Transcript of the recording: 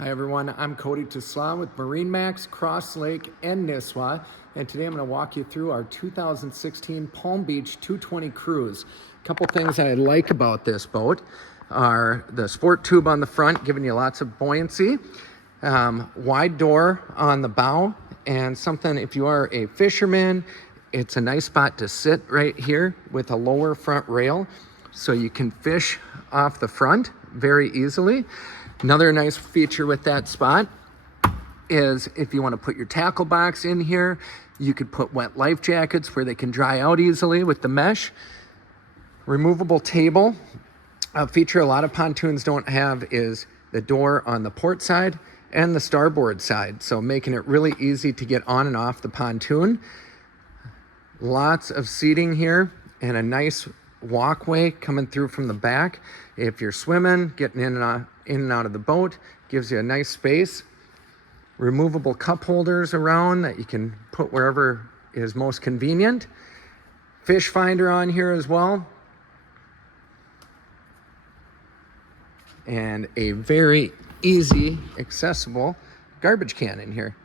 Hi everyone, I'm Cody Tesla with MarineMax, Cross Lake, and Nisswa, and today I'm going to walk you through our 2016 Palm Beach 220 cruise. A couple things that I like about this boat are the sport tube on the front, giving you lots of buoyancy, wide door on the bow, and something if you are a fisherman, it's a nice spot to sit right here with a lower front rail, so you can fish off the front very easily. Another nice feature with that spot is if you want to put your tackle box in here, you could put wet life jackets where they can dry out easily with the mesh. Removable table. A feature a lot of pontoons don't have is the door on the port side and the starboard side, so making it really easy to get on and off the pontoon. Lots of seating here and a nice walkway coming through from the back. If you're swimming, getting in and out of the boat, gives you a nice space. Removable cup holders around that you can put wherever is most convenient. Fish finder on here as well. And a very easy, accessible garbage can in here.